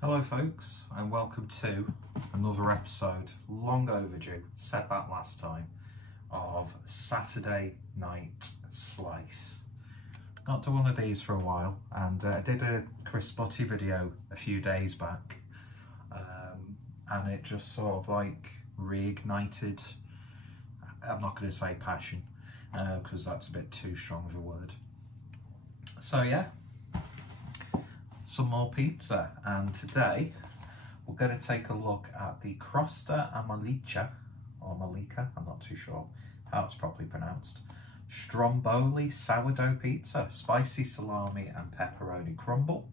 Hello folks, and welcome to another episode, long overdue, said that last time, of Saturday Night Slice. Not done one of these for a while, and I did a Chris Butty video a few days back, and it just sort of like reignited, I'm not going to say passion, because that's a bit too strong of a word. So yeah, some more pizza, and today we're going to take a look at the Crosta and Mollica, or Mollica, I'm not too sure how it's properly pronounced, Stromboli sourdough pizza, spicy salami and pepperoni crumble.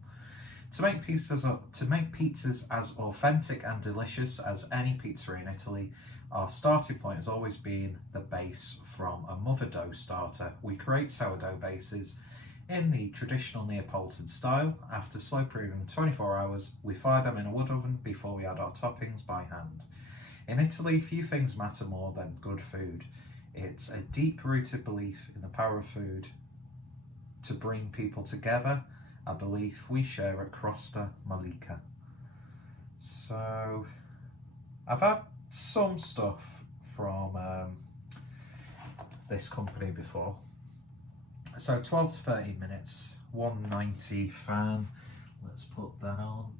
To make pizzas as authentic and delicious as any pizzeria in Italy, our starting point has always been the base from a mother dough starter. We create sourdough bases in the traditional Neapolitan style. After slow preheating 24 hours, we fire them in a wood oven before we add our toppings by hand. In Italy, few things matter more than good food. It's a deep-rooted belief in the power of food to bring people together, a belief we share at Crosta Mollica. So, I've had some stuff from this company before. So 12 to 13 minutes, 190 fan, let's put that on.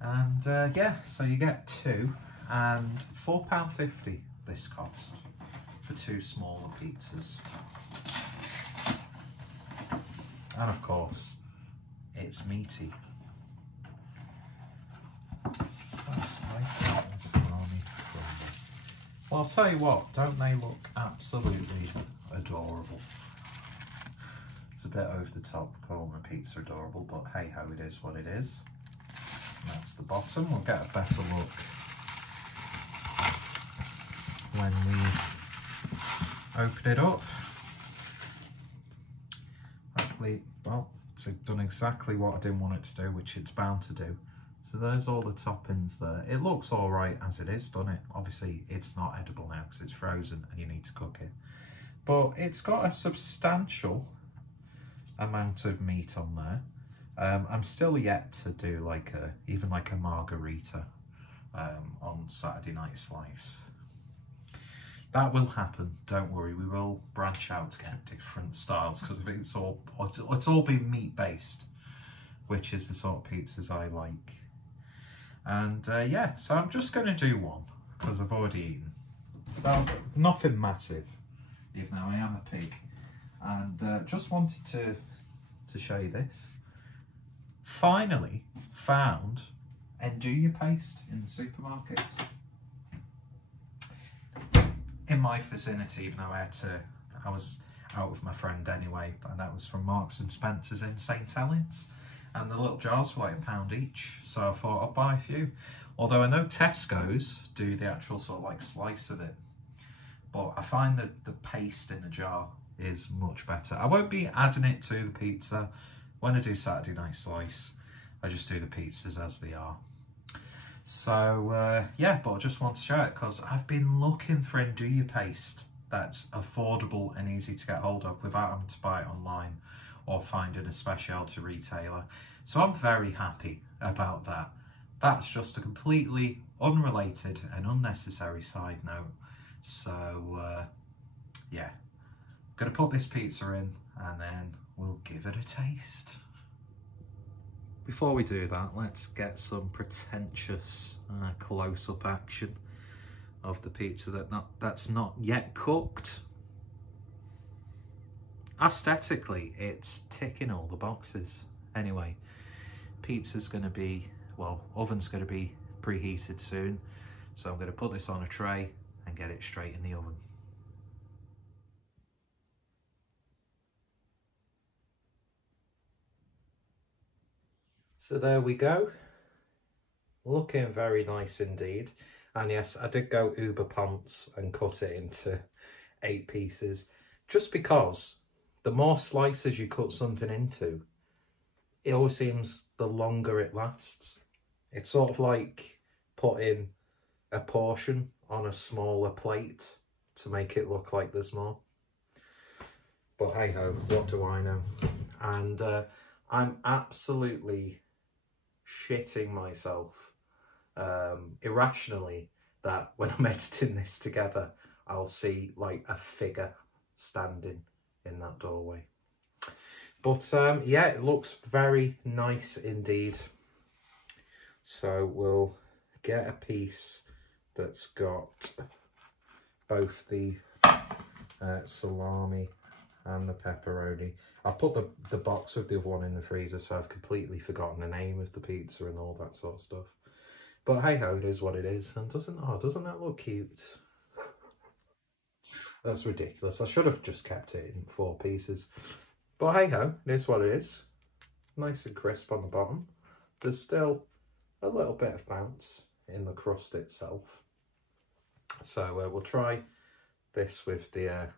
And yeah, so you get two, and £4.50 this cost for two smaller pizzas. And of course, it's meaty. Well, I'll tell you what, don't they look absolutely adorable? It's a bit over the top calling a pizza adorable, but hey ho, it is what it is. And that's the bottom. We'll get a better look when we open it up. Hopefully, well, it's done exactly what I didn't want it to do, which it's bound to do. So there's all the toppings there. It looks all right as it is, doesn't it? Obviously, it's not edible now because it's frozen and you need to cook it. But it's got a substantial amount of meat on there. I'm still yet to do like even a margarita on Saturday Night Slice. That will happen, don't worry. We will branch out to get different styles because I think it's all been meat based, which is the sort of pizzas I like. And yeah, so I'm just going to do one because I've already eaten. Well, nothing massive, even though I am a pig. And just wanted to show you this. Finally found Endouille paste in the supermarket. In my vicinity, even though I was out with my friend anyway, and that was from Marks and Spencer's in St Helens. And the little jars were like £1 each, so I thought I'd buy a few. Although I know Tesco's do the actual sort of like slice of it, but I find that the paste in the jar is much better. I won't be adding it to the pizza. When I do Saturday Night Slice, I just do the pizzas as they are. So yeah, but I just want to show it because I've been looking for Endouille paste that's affordable and easy to get hold of without having to buy it online or finding a specialty retailer. So I'm very happy about that. That's just a completely unrelated and unnecessary side note. So yeah, gonna put this pizza in and then we'll give it a taste. Before we do that, let's get some pretentious close-up action of the pizza that's not yet cooked. Aesthetically, it's ticking all the boxes. Anyway, pizza's gonna be, well, oven's gonna be preheated soon. So I'm gonna put this on a tray and get it straight in the oven. So there we go, looking very nice indeed. And yes, I did go uber pants and cut it into 8 pieces, just because the more slices you cut something into, it always seems the longer it lasts. It's sort of like putting a portion on a smaller plate to make it look like there's more. But hey ho, what do I know? And I'm absolutely shitting myself irrationally that when I'm editing this together, I'll see like a figure standing in that doorway. But yeah, it looks very nice indeed. So we'll get a piece that's got both the salami and the pepperoni. I've put the box with the other one in the freezer, so I've completely forgotten the name of the pizza and all that sort of stuff. But hey ho, it is what it is. And doesn't that look cute? That's ridiculous. I should have just kept it in 4 pieces. But hey ho, it is what it is. Nice and crisp on the bottom. There's still a little bit of bounce in the crust itself. So we'll try this with the,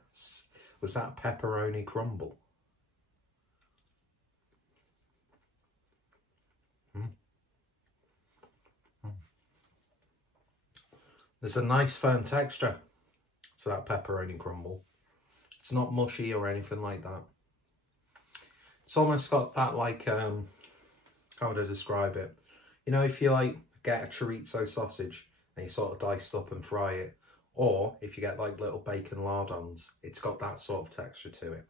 was that pepperoni crumble? There's a nice firm texture to that pepperoni crumble. It's not mushy or anything like that. It's almost got that like, how would I describe it? You know, if you like get a chorizo sausage and you sort of dice up and fry it, or if you get like little bacon lardons, it's got that sort of texture to it.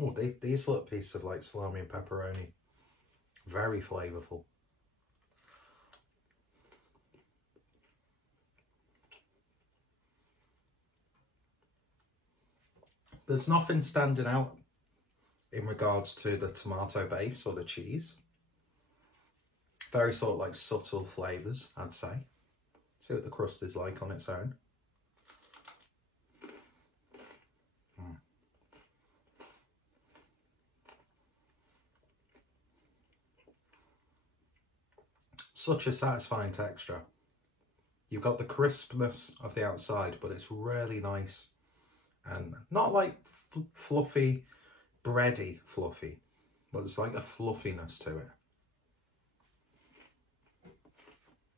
Oh, these little pieces of like salami and pepperoni, very flavourful. There's nothing standing out in regards to the tomato base or the cheese. Very sort of like subtle flavours, I'd say. See what the crust is like on its own. Such a satisfying texture. You've got the crispness of the outside, but it's really nice and not like fluffy, bready fluffy, but it's like a fluffiness to it.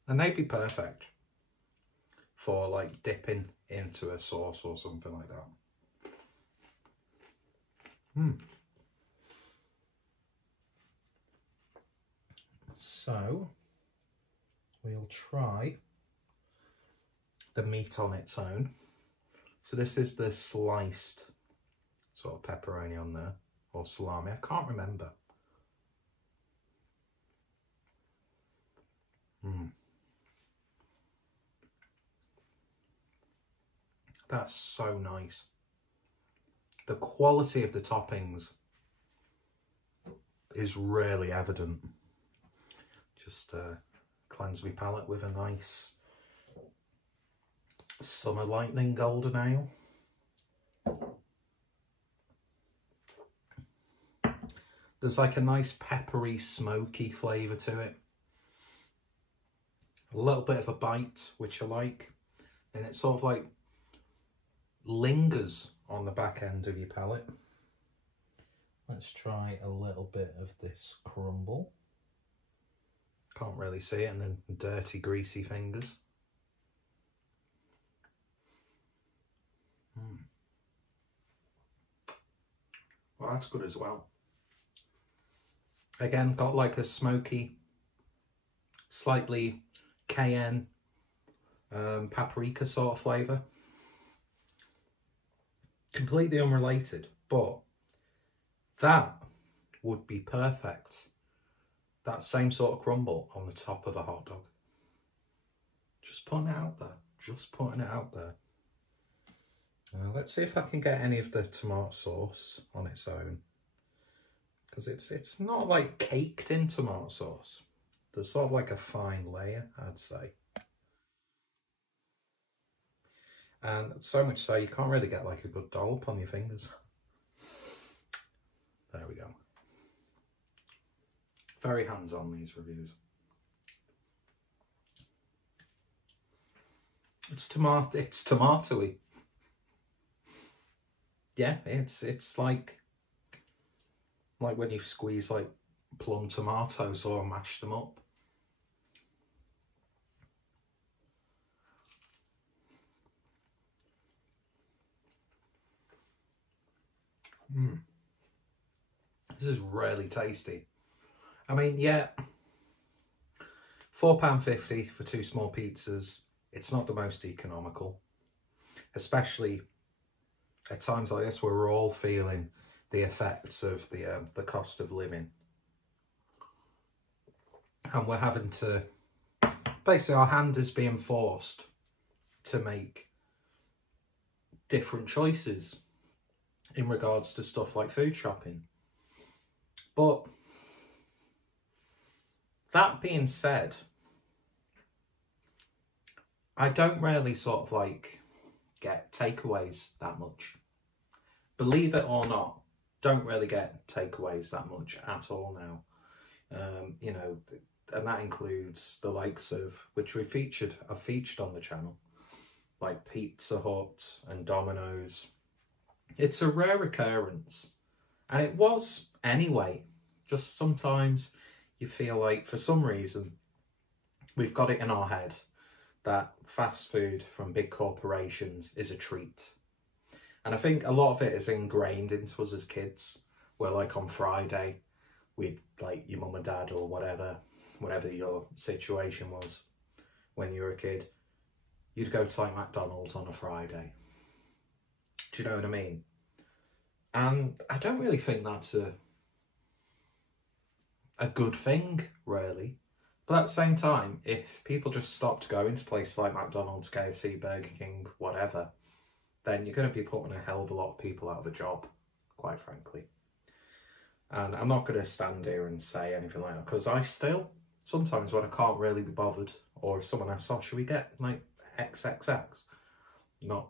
And they'd be perfect for like dipping into a sauce or something like that. So we'll try the meat on its own. So this is the sliced sort of pepperoni on there, or salami, I can't remember. That's so nice. The quality of the toppings is really evident. Just cleanse my palate with a nice Summer Lightning Golden Ale. There's like a nice peppery, smoky flavour to it. A little bit of a bite, which I like. And it sort of like lingers on the back end of your palate. Let's try a little bit of this crumble. Can't really see it, and then dirty, greasy fingers. Well, that's good as well. Again, got like a smoky, slightly cayenne, paprika sort of flavour. Completely unrelated, but that would be perfect. That same sort of crumble on the top of a hot dog. Just putting it out there. Just putting it out there. Let's see if I can get any of the tomato sauce on its own. Because it's not like caked in tomato sauce. There's sort of like a fine layer, I'd say. And so much so you can't really get like a good dollop on your fingers. There we go. Very hands-on, these reviews. It's tomatoey. Yeah, it's like when you squeeze like plum tomatoes or mash them up. This is really tasty. I mean, yeah, £4.50 for 2 small pizzas. It's not the most economical, especially at times like this where we're all feeling the effects of the cost of living. And we're having to, basically our hand is being forced to make different choices in regards to stuff like food shopping. But that being said, I don't really sort of like get takeaways that much. Believe it or not, don't really get takeaways that much at all now. You know, and that includes the likes of, which I've featured on the channel, like Pizza Hut and Domino's. It's a rare occurrence, and it was anyway. Just sometimes you feel like, for some reason, we've got it in our head that fast food from big corporations is a treat. And I think a lot of it is ingrained into us as kids, where like on Friday, we'd, like your mum and dad or whatever your situation was when you were a kid, you'd go to like McDonald's on a Friday. Do you know what I mean? And I don't really think that's a good thing, really. But at the same time, if people just stopped going to places like McDonald's, KFC, Burger King, whatever, then you're going to be putting a hell of a lot of people out of a job, quite frankly. And I'm not going to stand here and say anything like that, because I still, sometimes when I can't really be bothered, or if someone asks, oh, should we get like XXX? Not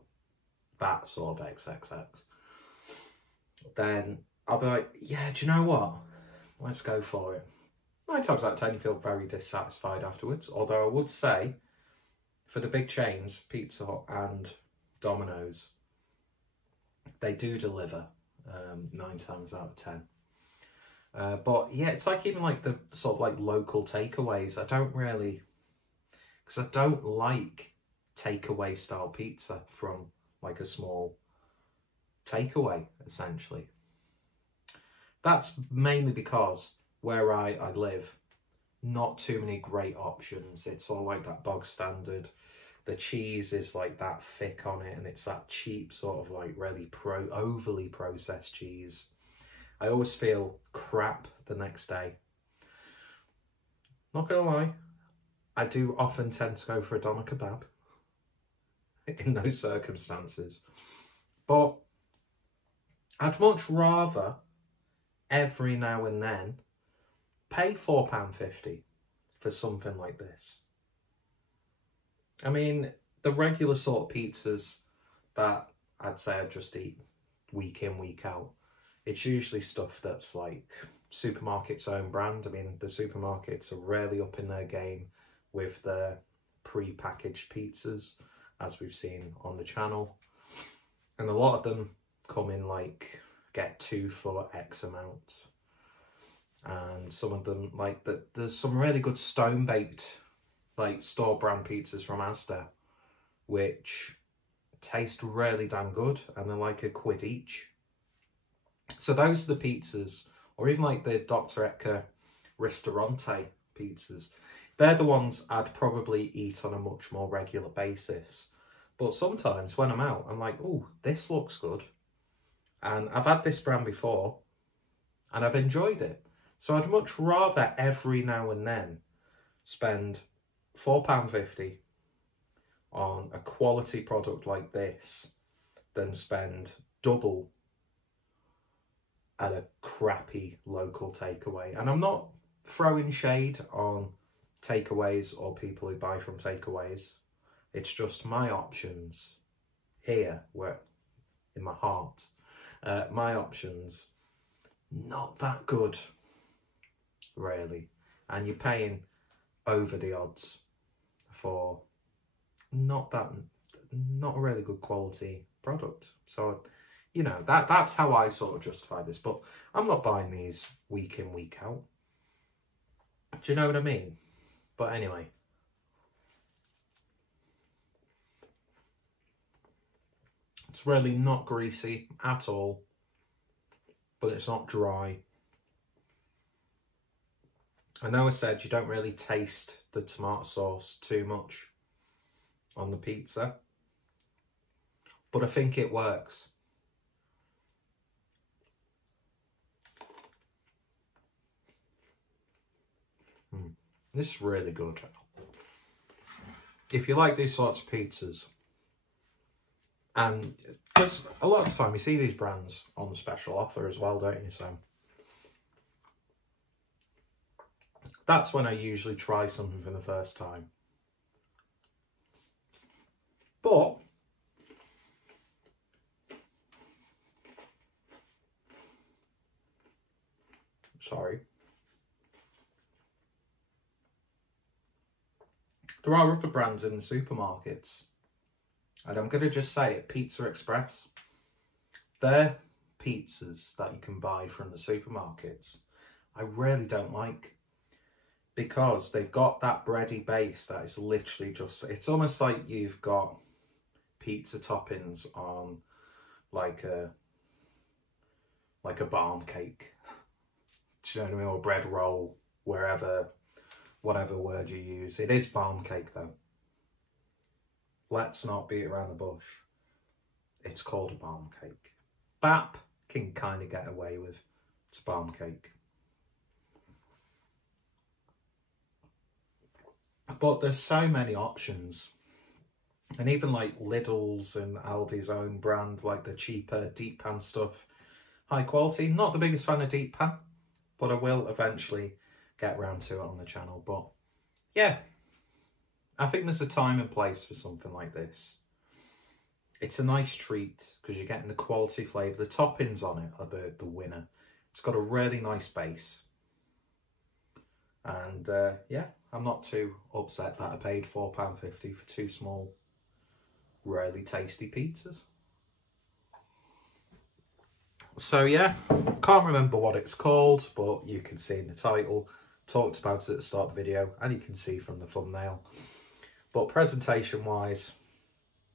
that sort of XXX. Then I'll be like, yeah, do you know what? Let's go for it. 9 times out of 10, you feel very dissatisfied afterwards. Although I would say, for the big chains, Pizza Hut and Domino's, they do deliver 9 times out of 10. But yeah, it's like even like the sort of like local takeaways. I don't really, because I don't like takeaway style pizza from like a small takeaway, essentially. That's mainly because where I live, not too many great options. It's all like that bog standard. The cheese is like that thick on it, and it's that cheap sort of like really overly processed cheese. I always feel crap the next day. Not gonna lie, I do often tend to go for a doner kebab in those circumstances. But I'd much rather, every now and then, pay £4.50 for something like this. I mean, the regular sort of pizzas that I'd say I'd just eat week in, week out, it's usually stuff that's like supermarket's own brand. I mean, the supermarkets are really up in their game with their pre-packaged pizzas, as we've seen on the channel. And a lot of them come in like, get 2 for X amount. And some of them, like, there's some really good stone-baked, like, store-brand pizzas from Asda, which taste really damn good, and they're like £1 each. So those are the pizzas, or even like the Dr. Edgar Ristorante pizzas. They're the ones I'd probably eat on a much more regular basis. But sometimes when I'm out, I'm like, oh, this looks good. And I've had this brand before, and I've enjoyed it. So I'd much rather every now and then spend £4.50 on a quality product like this than spend double at a crappy local takeaway. And I'm not throwing shade on takeaways or people who buy from takeaways. It's just my options here, where in my heart, my options, not that good, really. And you're paying over the odds for not a really good quality product. So, you know, that's how I sort of justify this. But I'm not buying these week in, week out. Do you know what I mean? But anyway. It's really not greasy at all. but it's not dry. I know I said you don't really taste the tomato sauce too much on the pizza, but I think it works. This is really good. If you like these sorts of pizzas, and because a lot of the time you see these brands on special offer as well, don't you? So that's when I usually try something for the first time. But sorry. There are other brands in the supermarkets, and I'm going to just say it, Pizza Express. They're pizzas that you can buy from the supermarkets. I really don't like, because they've got that bready base that is literally just, it's almost like you've got pizza toppings on like a barm cake. Do you know what I mean? Or bread roll, whatever word you use. It is barm cake though. Let's not beat around the bush. It's called a barm cake. Bap can kind of get away with. It's a barm cake. But there's so many options. And even like Lidl's and Aldi's own brand, like the cheaper deep pan stuff, high quality. Not the biggest fan of deep pan, but I will eventually get around to it on the channel. But yeah, I think there's a time and place for something like this. It's a nice treat because you're getting the quality flavour. The toppings on it are the winner. It's got a really nice base. And yeah, I'm not too upset that I paid £4.50 for two small, really tasty pizzas. So yeah, can't remember what it's called, but you can see in the title. Talked about it at the start of the video, and you can see from the thumbnail. But presentation wise,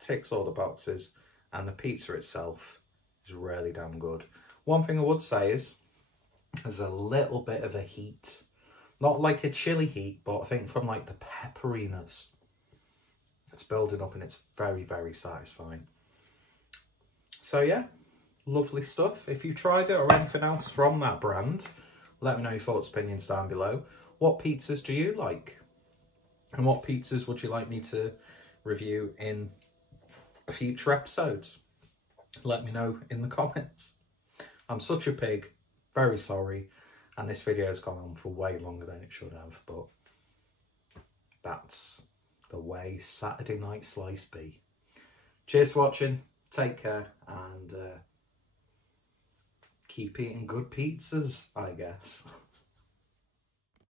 ticks all the boxes, and the pizza itself is really damn good. One thing I would say is there's a little bit of a heat, not like a chili heat, but I think from like the pepperiness, it's building up and it's very, very satisfying. So yeah, lovely stuff. If you tried it or anything else from that brand, let me know your thoughts, opinions down below. What pizzas do you like? And what pizzas would you like me to review in future episodes? Let me know in the comments. I'm such a pig, very sorry, and this video has gone on for way longer than it should have, but that's the way Saturday night slice be. Cheers for watching, take care, and keep eating good pizzas, I guess.